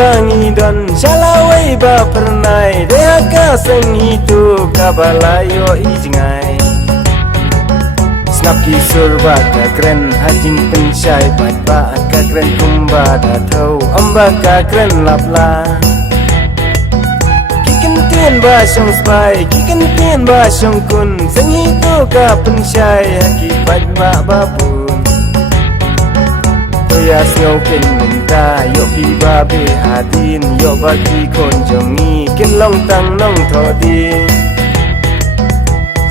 bangi don shalawai ba pernai deha ka seng hidup kabalayo ijngai snap kisur ba ka kren hajing pensyai ba ka kren kumba da thau amba ka kren lapla kiken tien ba shong spai kiken tien ba shong kun seng hidup ka pensyai haki ba babun ya siêu kinh mình ta yo pi ba be hadin yo ba ki kon jongi kin long tang nong tho di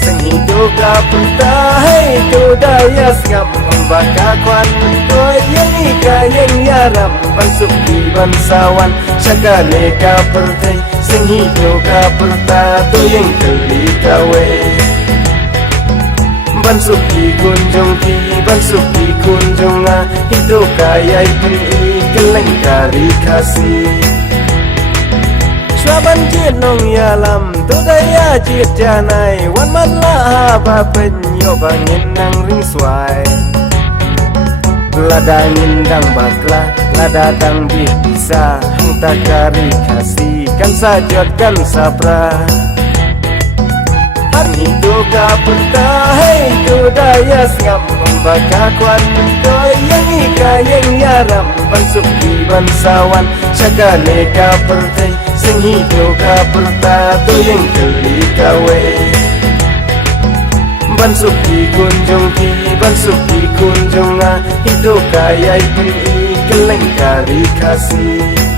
sang hi do ka punta hey do da ya ngam ba ka kwan to yang i ka yang ya ram ban suk di ban sawan chaka le ka pertai sang hi do ka punta to yang kali ka we ban suki kunjung ki ban suki kunjung na hidup kaya puni keleng kari kasih swaban jit nong ya lam tu daya jit janai wan man la ba penyo bangin nang ring swai lada ngindang bakla lada dang bisa hang takari kasih kan sajot kan sapra hidup ka punta hey tu daya ngam baka kwan to yang ika yang yaram ban suki ban sawan chaka le ka pertai sing hidup ka punta to yang kali ka we ban suki kunjung ki ban suki kunjung na hidup kaya puni keleng kari kasih